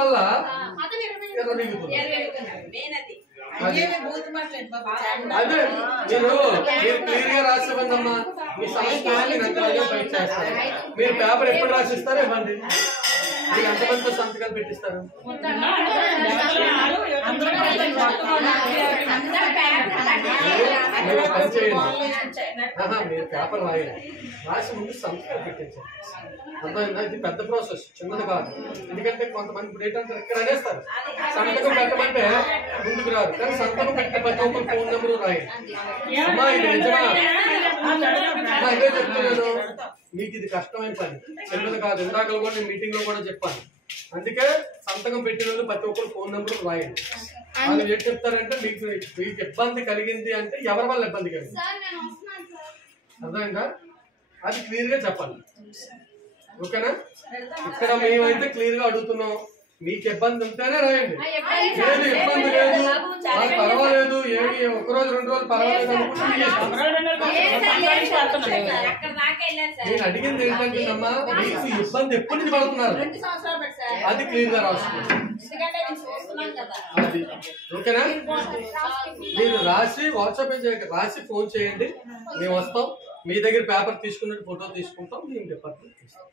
వల్ల అదే మీరు క్లియర్ గా రాసివ్వండమ్మా. మీ సమస్య బయట చేస్తారు. మీరు పేపర్ ఎప్పుడు రాసిస్తారో ఇవ్వండి. మీరు ఎంతమందితో సంతకాలు పెట్టిస్తారు? మీరు పేపర్ రాయండి, రాసి ముందు సంతకాలు పెట్టించండి. అర్థమైందా? ఇది పెద్ద ప్రాసెస్, చిన్నది కాదు. ఎందుకంటే కొంతమంది ఇప్పుడు ఏంటంటే ఇక్కడ అనేస్తారు సంతకం పెట్టమంటే ముందుకు రాదు. కానీ సంతకం పెట్టే ప్రతి ఒక్కరు ఫోన్ నెంబరు రాయండి. అమ్మా ఇది నిజమా? ఇదే చెప్తున్నాను, మీకు ఇది కష్టమైన పని, చిన్నది కాదు. ఇందాక కూడా నేను మీటింగ్ లో కూడా చెప్పాను. అందుకే సంతకం పెట్టిన వాళ్ళు ప్రతి ఒక్కరు ఫోన్ నెంబర్ రాయండి. వాళ్ళు ఏం చెప్తారంటే మీకు ఇబ్బంది కలిగింది అంటే ఎవరి వల్ల ఇబ్బంది కలిగింది, అర్థమైందా? అది క్లియర్ గా చెప్పాలి. ఓకేనా? ఇక్కడ మేమైతే క్లియర్ గా అడుగుతున్నాం, మీకు ఇబ్బంది ఉంటేనే రాయండి. ఏది ఇబ్బంది లేదు, వాళ్ళు పర్వాలేదు, ఏమి ఒకరోజు 2 రోజులు పర్వాలేదు నేను అడిగింది ఏంటంటే అమ్మా, మీకు ఇబ్బంది ఎప్పటి నుంచి పడుతున్నారు అది క్లియర్ గా రాసుకోండి. అది ఓకేనా? మీరు రాసి వాట్సాప్ రాసి ఫోన్ చేయండి, మేము వస్తాం. మీ దగ్గర పేపర్ తీసుకున్నట్టు ఫోటో తీసుకుంటాం, మేము డిపార్ట్మెంట్ తీస్తాం.